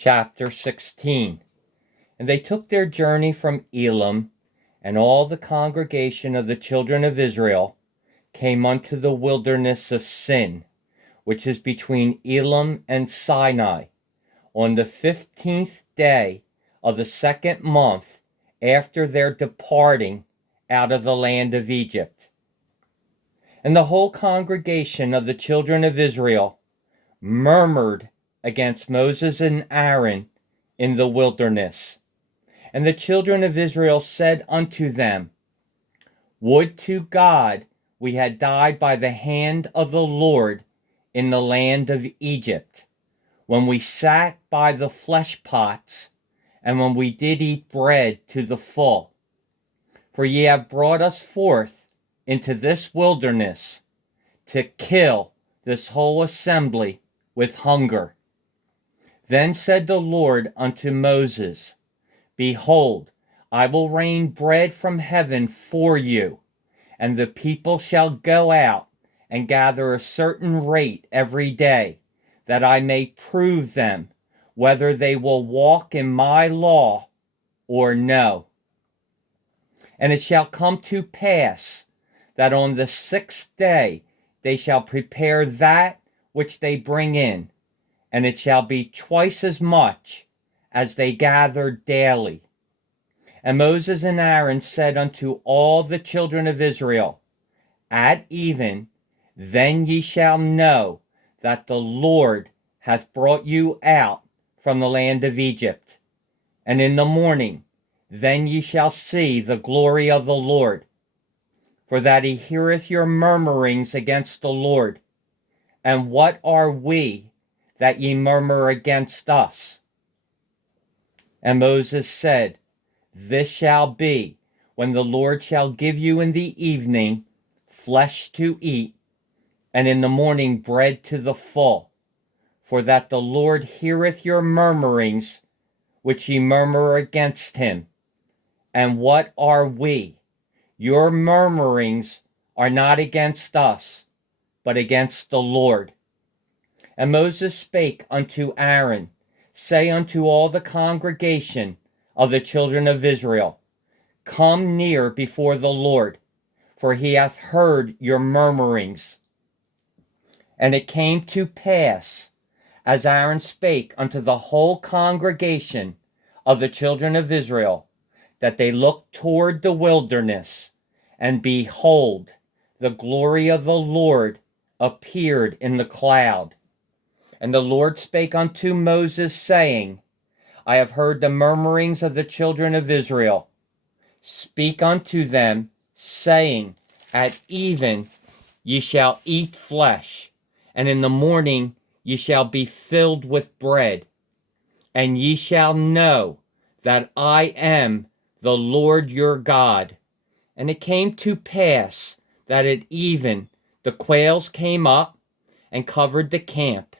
chapter 16. And they took their journey from Elim, and all the congregation of the children of Israel came unto the wilderness of Sin, which is between Elim and Sinai, on the 15th day of the second month after their departing out of the land of Egypt. And the whole congregation of the children of Israel murmured against Moses and Aaron in the wilderness. And the children of Israel said unto them, Would to God we had died by the hand of the Lord in the land of Egypt, when we sat by the flesh pots, and when we did eat bread to the full. For ye have brought us forth into this wilderness to kill this whole assembly with hunger. Then said the Lord unto Moses, Behold, I will rain bread from heaven for you, and the people shall go out and gather a certain rate every day, that I may prove them whether they will walk in my law or no. And it shall come to pass that on the 6th day they shall prepare that which they bring in, and it shall be twice as much as they gather daily. And Moses and Aaron said unto all the children of Israel, At even, then ye shall know that the Lord hath brought you out from the land of Egypt. And in the morning, then ye shall see the glory of the Lord, for that he heareth your murmurings against the Lord. And what are we that ye murmur against us? And Moses said, This shall be when the Lord shall give you in the evening flesh to eat, and in the morning bread to the full, for that the Lord heareth your murmurings which ye murmur against him. And what are we? Your murmurings are not against us, but against the Lord. And Moses spake unto Aaron, Say unto all the congregation of the children of Israel, Come near before the Lord, for he hath heard your murmurings. And it came to pass, as Aaron spake unto the whole congregation of the children of Israel, that they looked toward the wilderness, and behold, the glory of the Lord appeared in the cloud. And the Lord spake unto Moses, saying, I have heard the murmurings of the children of Israel. Speak unto them, saying, At even ye shall eat flesh, and in the morning ye shall be filled with bread. And ye shall know that I am the Lord your God. And it came to pass that at even the quails came up and covered the camp,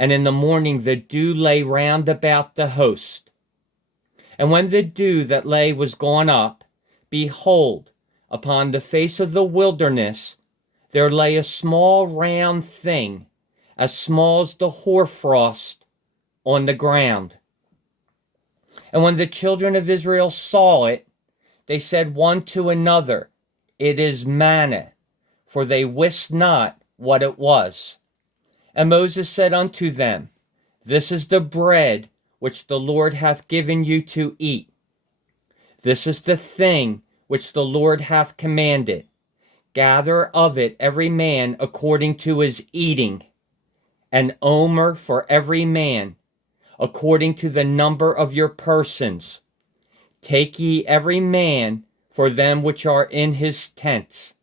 and in the morning the dew lay round about the host. And when the dew that lay was gone up, behold, upon the face of the wilderness there lay a small round thing, as small as the hoarfrost, on the ground. And when the children of Israel saw it, they said one to another, It is manna, for they wist not what it was. And Moses said unto them, This is the bread which the Lord hath given you to eat. This is the thing which the Lord hath commanded. Gather of it every man according to his eating, an omer for every man, according to the number of your persons. Take ye every man for them which are in his tents.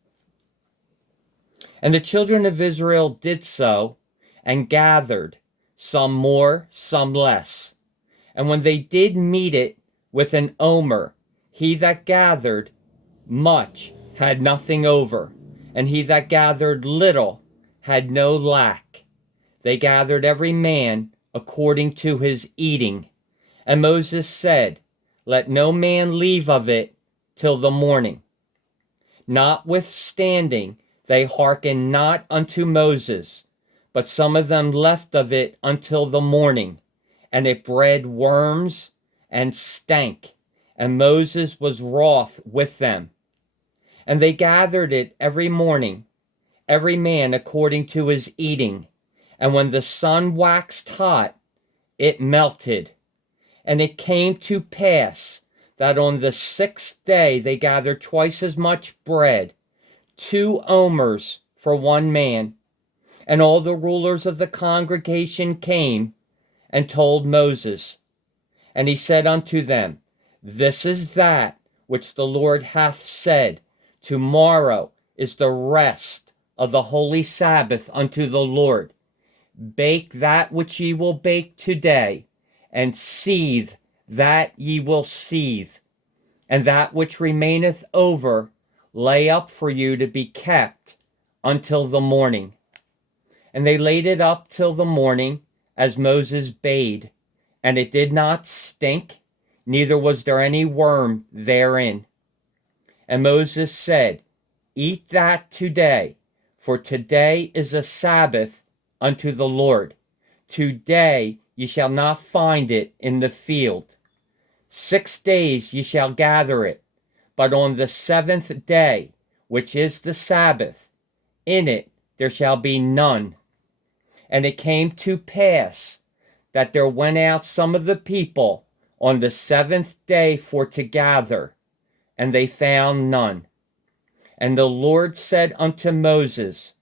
And the children of Israel did so, and gathered, some more, some less. And when they did meet it with an omer, he that gathered much had nothing over, and he that gathered little had no lack. They gathered every man according to his eating. And Moses said, Let no man leave of it till the morning. Notwithstanding, they hearkened not unto Moses, but some of them left of it until the morning, and it bred worms and stank, and Moses was wroth with them. And they gathered it every morning, every man according to his eating. And when the sun waxed hot, it melted. And it came to pass that on the 6th day they gathered twice as much bread, 2 omers for one man. And all the rulers of the congregation came and told Moses. And he said unto them, This is that which the Lord hath said, Tomorrow is the rest of the holy Sabbath unto the Lord. Bake that which ye will bake today, and seethe that ye will seethe, and that which remaineth over lay up for you to be kept until the morning. And they laid it up till the morning, as Moses bade, and it did not stink, neither was there any worm therein. And Moses said, Eat that today, for today is a Sabbath unto the Lord. Today ye shall not find it in the field. 6 days ye shall gather it, but on the 7th day, which is the Sabbath, in it there shall be none. And it came to pass that there went out some of the people on the 7th day for to gather, and they found none. And the Lord said unto Moses,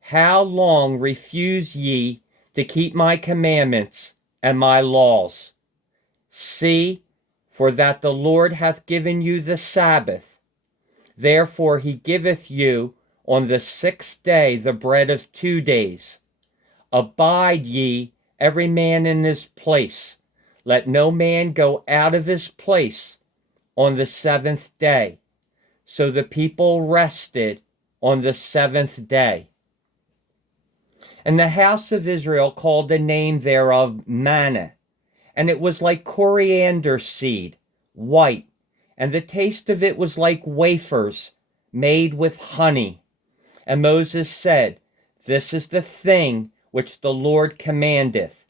How long refuse ye to keep my commandments and my laws? See, for that the Lord hath given you the Sabbath. Therefore he giveth you on the 6th day the bread of 2 days. Abide ye every man in his place. Let no man go out of his place on the 7th day. So the people rested on the 7th day. And the house of Israel called the name thereof manna. And it was like coriander seed, white. And the taste of it was like wafers made with honey. And Moses said, This is the thing which the Lord commandeth.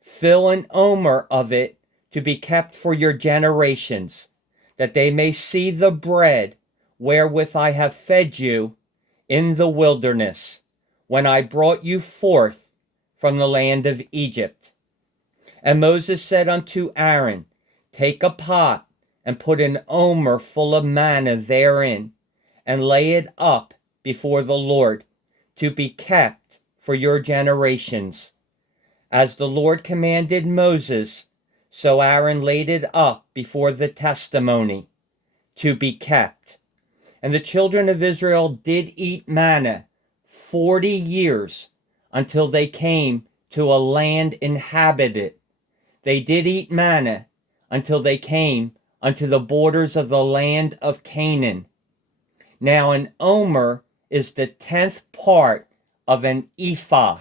Fill an omer of it to be kept for your generations, that they may see the bread wherewith I have fed you in the wilderness, when I brought you forth from the land of Egypt. And Moses said unto Aaron, Take a pot, and put an omer full of manna therein, and lay it up before the Lord, to be kept for your generations. As the Lord commanded Moses, so Aaron laid it up before the testimony, to be kept. And the children of Israel did eat manna 40 years, until they came to a land inhabited. They did eat manna until they came unto the borders of the land of Canaan. Now an omer is the 10th part of an ephah.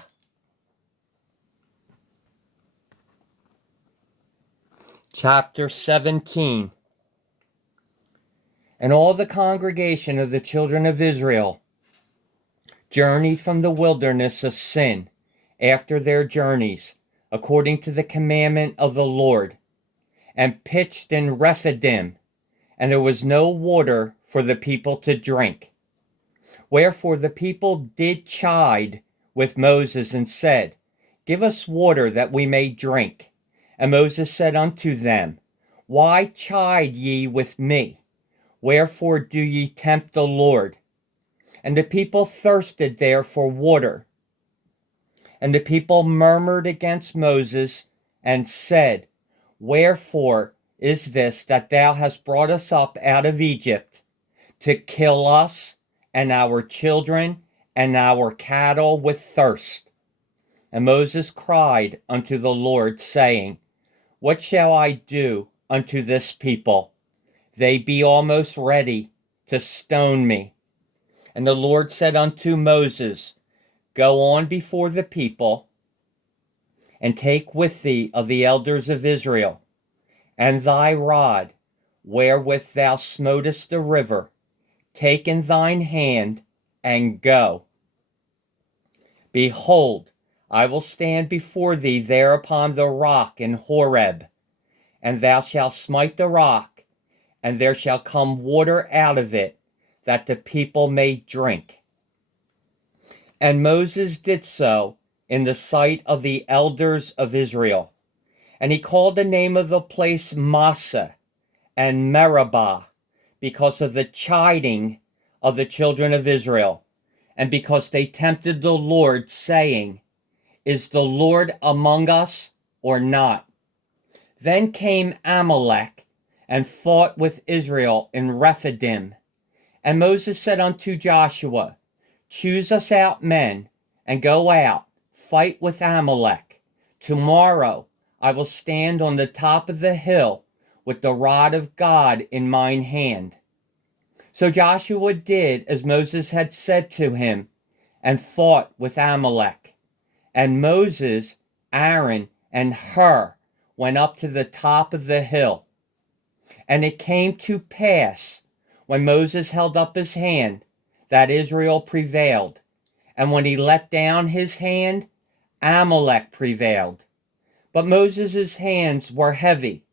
Chapter 17. And all the congregation of the children of Israel journeyed from the wilderness of Sin after their journeys, according to the commandment of the Lord, and pitched in Rephidim, and there was no water for the people to drink. Wherefore the people did chide with Moses, and said, Give us water that we may drink. And Moses said unto them, Why chide ye with me? Wherefore do ye tempt the Lord? And the people thirsted there for water. And the people murmured against Moses, and said, Wherefore is this that thou hast brought us up out of Egypt, to kill us and our children and our cattle with thirst? And Moses cried unto the Lord, saying, What shall I do unto this people? They be almost ready to stone me. And the Lord said unto Moses, Go on before the people, and take with thee of the elders of Israel, and thy rod, wherewith thou smotest the river, take in thine hand, and go. Behold, I will stand before thee there upon the rock in Horeb, and thou shalt smite the rock, and there shall come water out of it, that the people may drink. And Moses did so in the sight of the elders of Israel. And he called the name of the place Massah and Meribah, because of the chiding of the children of Israel, and because they tempted the Lord, saying, Is the Lord among us or not? Then came Amalek and fought with Israel in Rephidim. And Moses said unto Joshua, Choose us out men, and go out, fight with Amalek. Tomorrow I will stand on the top of the hill with the rod of God in mine hand. So Joshua did as Moses had said to him, and fought with Amalek. And Moses, Aaron, and Hur went up to the top of the hill. And it came to pass, when Moses held up his hand, that Israel prevailed. And when he let down his hand, Amalek prevailed. But Moses' hands were heavy,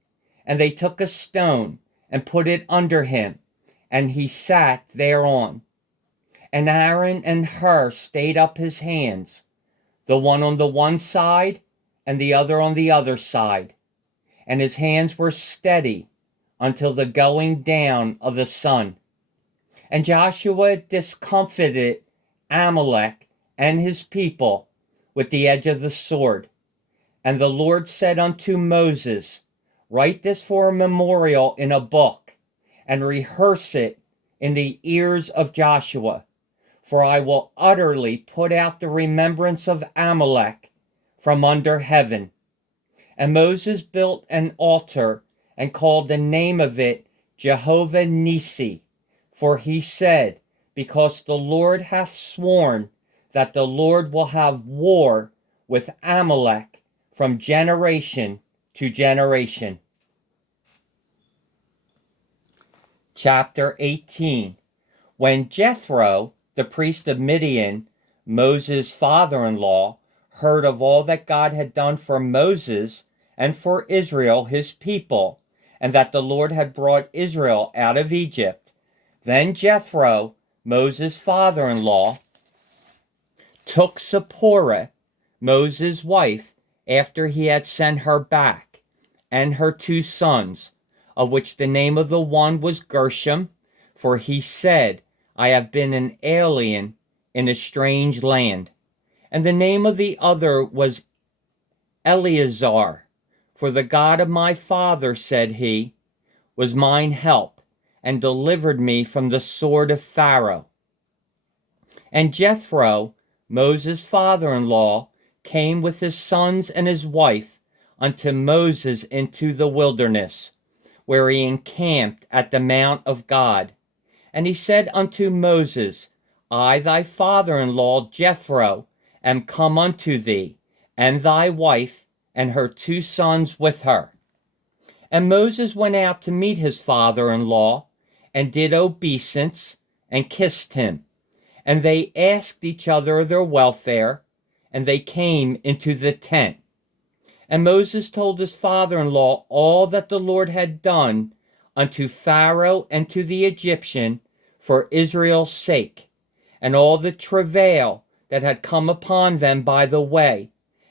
and they took a stone and put it under him, and he sat thereon. And Aaron and Hur stayed up his hands, the one on the one side and the other on the other side. And his hands were steady until the going down of the sun. And Joshua discomfited Amalek and his people with the edge of the sword. And the Lord said unto Moses, Write this for a memorial in a book, and rehearse it in the ears of Joshua. For I will utterly put out the remembrance of Amalek from under heaven. And Moses built an altar, and called the name of it Jehovah Nissi. For he said, Because the Lord hath sworn that the Lord will have war with Amalek from generation to generation. Chapter 18. When Jethro, the priest of Midian, Moses' father-in-law, heard of all that God had done for Moses and for Israel his people, and that the Lord had brought Israel out of Egypt, then Jethro, Moses' father-in-law, took Zipporah, Moses' wife, after he had sent her back, and her 2 sons, of which the name of the one was Gershom, for he said, I have been an alien in a strange land. And the name of the other was Eleazar, for the God of my father, said he, was mine help, and delivered me from the sword of Pharaoh. And Jethro, Moses' father-in-law, came with his sons and his wife unto Moses into the wilderness, where he encamped at the mount of God. And he said unto Moses, I, thy father-in-law Jethro, am come unto thee, and thy wife, and her 2 sons with her. And Moses went out to meet his father-in-law, and did obeisance, and kissed him. And they asked each other their welfare, and they came into the tent. And Moses told his father-in-law all that the Lord had done unto Pharaoh and to the Egyptian for Israel's sake, and all the travail that had come upon them by the way,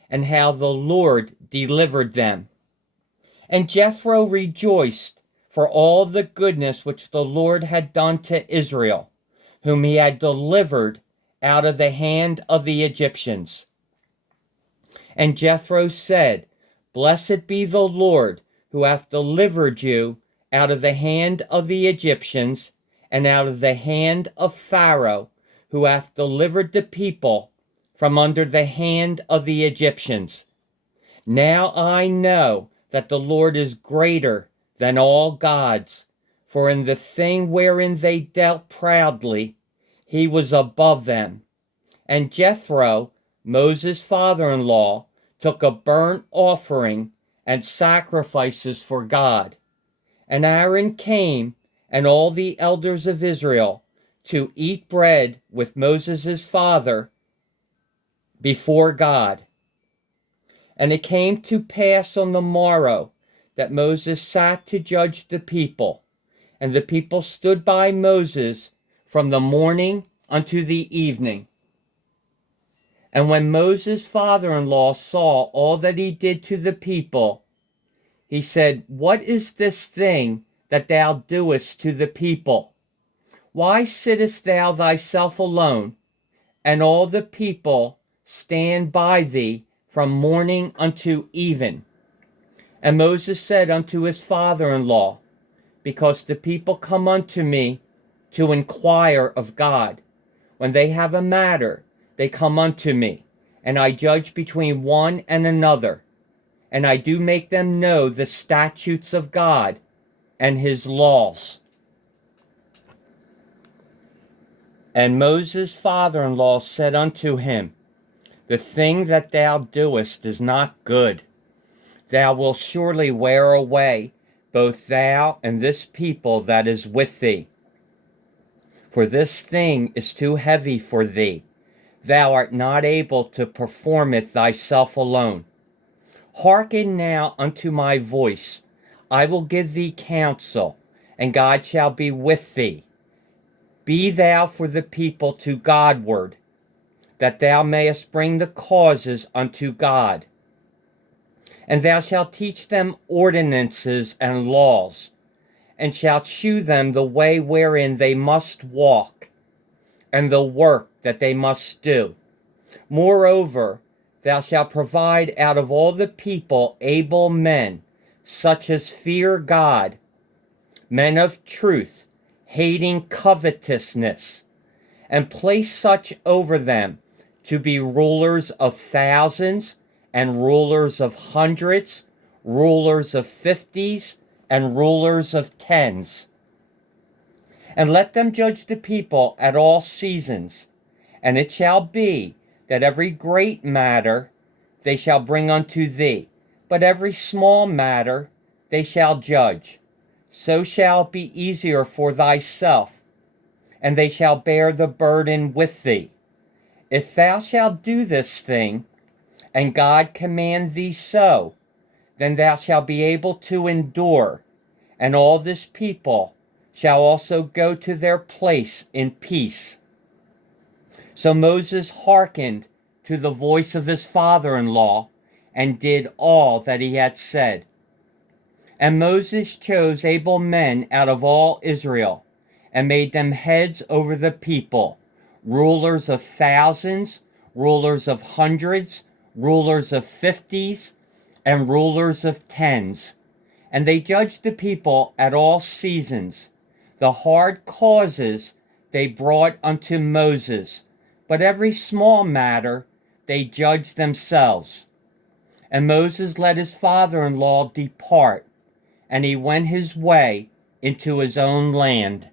and how the Lord delivered them. And Jethro rejoiced for all the goodness which the Lord had done to Israel, whom he had delivered out of the hand of the Egyptians. And Jethro said, Blessed be the Lord, who hath delivered you out of the hand of the Egyptians, and out of the hand of Pharaoh, who hath delivered the people from under the hand of the Egyptians. Now I know that the Lord is greater than all gods, for in the thing wherein they dealt proudly, he was above them. And Jethro, Moses' father-in-law, took a burnt offering and sacrifices for God. And Aaron came, and all the elders of Israel, to eat bread with Moses' father before God. And it came to pass on the morrow that Moses sat to judge the people. And the people stood by Moses from the morning unto the evening. And when Moses' father-in-law saw all that he did to the people, he said, What is this thing that thou doest to the people? Why sittest thou thyself alone, and all the people stand by thee from morning unto even? And Moses said unto his father-in-law, Because the people come unto me to inquire of God. When they have a matter, they come unto me, and I judge between one and another, and I do make them know the statutes of God and his laws. And Moses' father-in-law said unto him, The thing that thou doest is not good. Thou wilt surely wear away both thou and this people that is with thee. For this thing is too heavy for thee. Thou art not able to perform it thyself alone. Hearken now unto my voice. I will give thee counsel, and God shall be with thee. Be thou for the people to Godward, that thou mayest bring the causes unto God. And thou shalt teach them ordinances and laws, and shalt shew them the way wherein they must walk, and the work that they must do. Moreover, thou shalt provide out of all the people able men, such as fear God, men of truth, hating covetousness, and place such over them to be rulers of thousands, and rulers of hundreds, rulers of fifties, and rulers of tens. And let them judge the people at all seasons. And it shall be that every great matter they shall bring unto thee, but every small matter they shall judge. So shall it be easier for thyself, and they shall bear the burden with thee. If thou shalt do this thing, and God command thee so, then thou shalt be able to endure, and all this people shall also go to their place in peace. So Moses hearkened to the voice of his father-in-law, and did all that he had said. And Moses chose able men out of all Israel, and made them heads over the people, rulers of thousands, rulers of hundreds, rulers of fifties, and rulers of tens. And they judged the people at all seasons. The hard causes they brought unto Moses, but every small matter they judged themselves. And Moses let his father-in-law depart, and he went his way into his own land.